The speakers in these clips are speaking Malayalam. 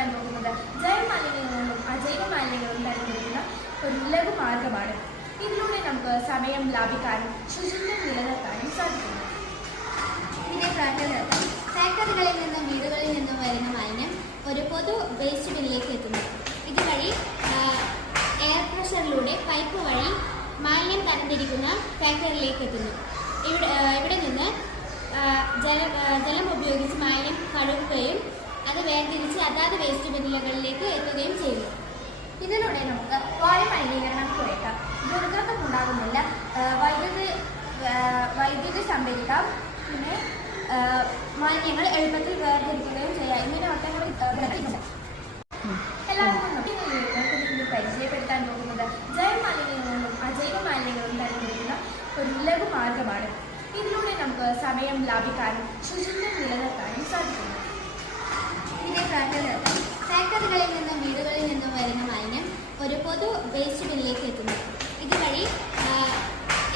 പരിചയപ്പെടുത്താൻ പോകുന്നത് ജൈവ മാലിന്യങ്ങളും അജൈവ മാലിന്യങ്ങളും തരംതിരിക്കുന്ന ഒരു ലഘു മാർഗമാണ്. ഇതിലൂടെ നമുക്ക് സമയം ലാഭിക്കാനും ശുചിത്വം നിലനിർത്താനും സാധിക്കുന്നു. പ്രാർത്ഥന ഫാക്ടറികളിൽ നിന്നും വീടുകളിൽ നിന്നും വരുന്ന മാലിന്യം ഒരു പൊതു വേസ്റ്റ് ബിന്നിലേക്ക് എത്തുന്നു. ഇതുവഴി എയർ പ്രഷറിലൂടെ പൈപ്പ് വഴി മാലിന്യം തരംതിരിക്കുന്ന ഫാക്ടറിയിലേക്ക് എത്തുന്നു. ഇവിടെ ഇവിടെ നിന്ന് ജലം ജല ഉപയോഗിച്ച് മാലിന്യം വേർതിരിച്ച് അതാത് വേസ്റ്റ് ബിന്നുകളിലേക്ക് എത്തുകയും ചെയ്യുന്നു. ഇതിലൂടെ നമുക്ക് വായു മലിനീകരണം കുറയ്ക്കാം. ദുർഗന്ധം ഉണ്ടാകുന്നില്ല. ആ, വൈദ്യുതി വൈദ്യുതി സംഭരിക്കാം. പിന്നെ മാലിന്യങ്ങൾ എളുപ്പത്തിൽ വേർതിരിക്കുകയും ചെയ്യാം. ഇങ്ങനെ ഒട്ടനവധി. എല്ലാവർക്കും പരിചയപ്പെടുത്താൻ പോകുന്നത് ജൈവ മാലിന്യങ്ങളും അജൈവ മാലിന്യങ്ങളും തരംതിരിക്കുന്ന ഒരു ലഘു മാർഗമാണ്. ഇതിലൂടെ നമുക്ക് സമയം ലാഭിക്കാനും ശുചിത്വം നിലനിർത്താനും സാധിക്കുന്നു ഇതിനെ പ്രാർത്ഥന ഫാക്ടറികളിൽ നിന്നും വീടുകളിൽ നിന്നും വരുന്ന മാലിന്യം ഒരു പൊതു വേസ്റ്റ് ബിന്നിലേക്ക് എത്തുന്നു ഇതുവഴി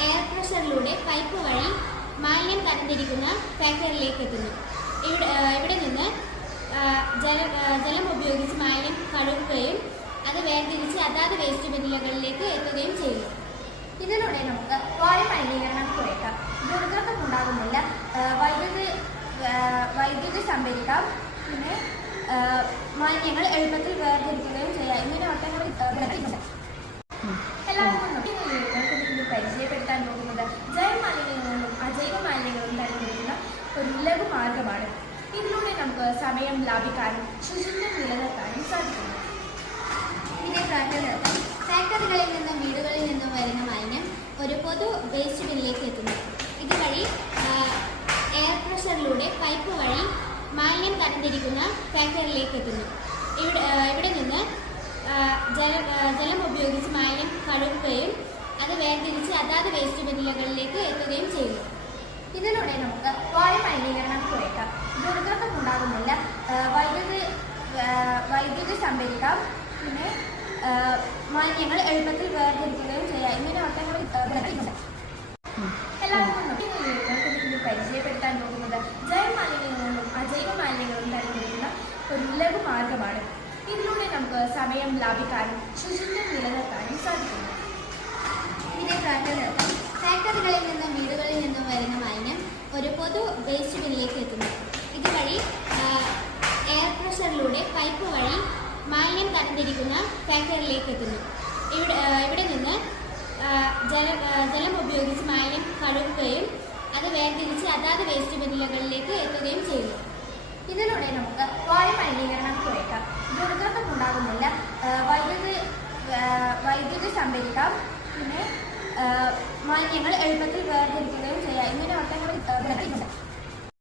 എയർ പ്രഷറിലൂടെ പൈപ്പ് വഴി മാലിന്യം തരംതിരിക്കുന്ന ഫാക്ടറിയിലേക്ക് എത്തുന്നു. ഇവിടെ ഇവിടെ നിന്ന് ജലം ജല ഉപയോഗിച്ച് മാലിന്യം കഴുകുകയും അത് വേർതിരിച്ച് അതാത് വേസ്റ്റ് ബിന്നുകളിലേക്ക് എത്തുകയും ചെയ്യുന്നു. ഇതിലൂടെ നമുക്ക് വായു മലിനീകരണം കുറയ്ക്കാം. ദുർഗന്ധം ഉണ്ടാകുന്നില്ല. വൈദ്യുതി വൈദ്യുതി സംഭരിക്കാം. പിന്നെ മാലിന്യങ്ങൾ എളുപ്പത്തിൽ വേർതിരിക്കുകയും ചെയ്യാം. ഇങ്ങനെ വട്ടങ്ങൾ ഗുണങ്ങളുണ്ട്. എല്ലാവർക്കും പരിചയപ്പെടുത്താൻ പോകുന്നത് ജൈവ മാലിന്യങ്ങളും അജൈവ മാലിന്യങ്ങളും തരംതിരിക്കുന്ന ഒരു ലഘു മാർഗമാണ്. ഇതിലൂടെ നമുക്ക് സമയം ലാഭിക്കാനും ശുചിത്വം നിലനിർത്താനും സാധിക്കുന്നു. പ്രാർത്ഥന ഫാക്ടറികളിൽ നിന്നും വീടുകളിൽ നിന്നും വരുന്ന മാലിന്യം ഒരു പൊതു വേസ്റ്റ് ബിന്നിലേക്ക് എത്തുന്നു. ഇതുവഴി എയർ പ്രഷറിലൂടെ പൈപ്പ് വഴി മാലിന്യം തരംതിരിക്കുന്ന ഫാക്ടറിയിലേക്ക് എത്തുന്നു. ഇവിടെ ഇവിടെ നിന്ന് ജല ജലം ഉപയോഗിച്ച് മാലിന്യം കഴുകുകയും അത് വേർതിരിച്ച് അതാത് വേസ്റ്റ് ബിന്നുകളിലേക്ക് എത്തുകയും ചെയ്യുന്നു. ഇതിലൂടെ നമുക്ക് വായു മലിനീകരണം കുറയ്ക്കാം. ദുർഗന്ധം ഉണ്ടാകുന്നില്ല. ആ, വൈദ്യുതി വൈദ്യുതി സംഭരിക്കാം. പിന്നെ മാലിന്യങ്ങൾ എളുപ്പത്തിൽ വേർതിരിക്കുകയും ചെയ്യാം. ഇങ്ങനെ ഒട്ടനവധി ആ, ഗുണങ്ങളുണ്ട്. എല്ലാവർക്കും നമസ്കാരം. നിങ്ങൾക്ക് പരിചയപ്പെടുത്താൻ പോകുന്നത് ജൈവ മാലിന്യങ്ങളും അജൈവ മാലിന്യങ്ങളും തരംതിരിക്കുന്ന ഒരു ലഘു മാർഗമാണ്. ഇതിലൂടെ നമുക്ക് സമയം ലാഭിക്കാനും ശുചിത്വം നിലനിർത്താനും സാധിക്കുന്നു. ഇതിനെ ഫാക്ടറികളിൽ നിന്നും വീടുകളിൽ നിന്നും വരുന്ന മാലിന്യം ഒരു പൊതു വേസ്റ്റ് ബിന്നിലേക്ക് എത്തുന്നു. ഇതുവഴി എയർ പ്രഷറിലൂടെ പൈപ്പ് വഴി മാലിന്യം തരംതിരിക്കുന്ന ഫാക്ടറിയിലേക്ക് എത്തുന്നു. ഇവിടെ ഇവിടെ നിന്ന് ജല ജലം ഉപയോഗിച്ച് മാലിന്യം കഴുകുകയും അത് വേർതിരിച്ച് അതാത് വേസ്റ്റ് ബിന്നുകളിലേക്ക് എത്തുകയും ചെയ്യുന്നു. ഇതിലൂടെ നമുക്ക് പിന്നെ മാലിന്യങ്ങൾ എളുപ്പത്തിൽ വേർതിരിക്കുകയും ചെയ്യാം ഇങ്ങനെ ഒട്ടനവധി ഗുണങ്ങളുണ്ട്.